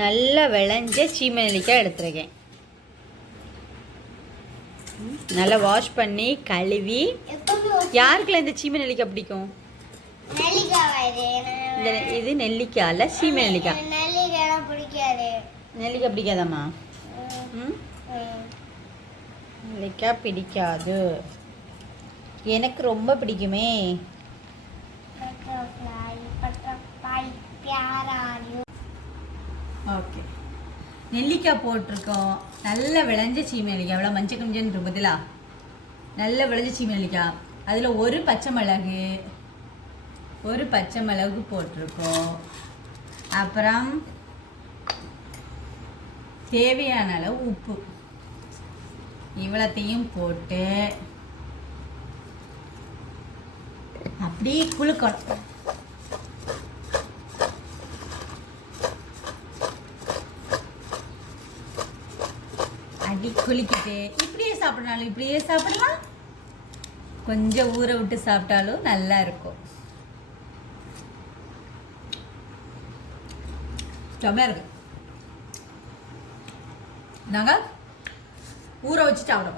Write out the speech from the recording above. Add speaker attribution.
Speaker 1: நல்லா விளைஞ்ச சீமை நெல்லிக்காய் எடுத்துருக்கேன். நல்லா வாஷ் பண்ணி கழுவி. யாருக்குலாம் இந்த சீமை நெல்லிக்காய் பிடிக்கும்? இந்த இது நெல்லிக்காயில் சீமை நெல்லிக்காய்
Speaker 2: நெல்லிக்காய்
Speaker 1: பிடிக்காதாம்மா நெல்லிக்காய் பிடிக்காது. எனக்கு ரொம்ப பிடிக்குமே. ஓகே நெல்லிக்காய் போட்டிருக்கோம். நல்ல விளைஞ்ச சீமை நெல்லிக்காய். எவ்வளோ மஞ்சள் கொஞ்சம் பதிலா நல்ல விளைஞ்ச சீமை நெல்லிக்காய். அதில் ஒரு பச்சை மிளகு ஒரு பச்சை மிளகு போட்டிருக்கோம். அப்புறம் தேவையான அளவு உப்பு. இவ்வளத்தையும் போட்டு அப்படியே குளுக்கணும் அடி குளிக்கிட்டு இப்படியே சாப்பிடனாலும் இப்படியே சாப்பிடலாம் கொஞ்சம் ஊற விட்டு சாப்பிட்டாலும் நல்லா இருக்கும். செம்மையா இருக்கு. நாங்கள் ஊற வச்சு சாப்பிட